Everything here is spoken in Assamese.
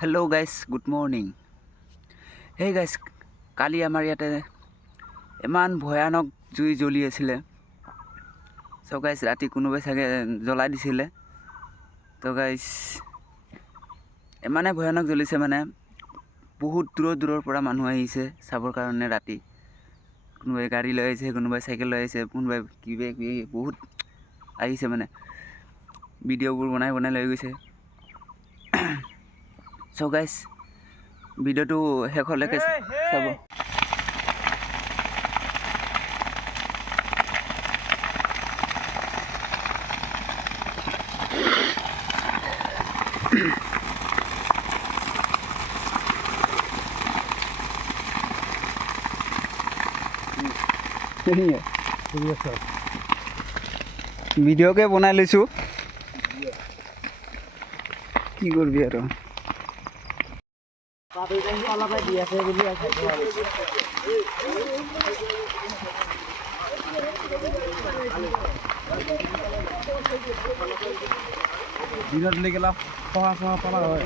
Hello' guys, good morning. সেই গাইজ, কালি আমাৰ ইয়াতে ইমান ভয়ানক জুই জ্বলি আছিলে। চ' গাইজ, ৰাতি কোনোবাই চাগে জ্বলাই দিছিলে। তো গাইজ, ইমানে ভয়ানক জ্বলিছে মানে বহুত দূৰৰ পৰা মানুহ আহিছে চাবৰ কাৰণে ৰাতি। কোনোবাই গাড়ী লৈ আহিছে, কোনোবাই চাইকেল লৈ আহিছে, কোনোবাই কিবা কিবি বহুত আহিছে মানে। ভিডিঅ'বোৰ বনাই লৈ গৈছে। চ' গাইজ, ভিডিঅ'টো শেষলৈকে চাব। ভিডিঅ'কে বনাই লৈছোঁ, কি কৰিবি আৰু। দিনত দিলে গেলা পঢ়া চহা পালা হয়।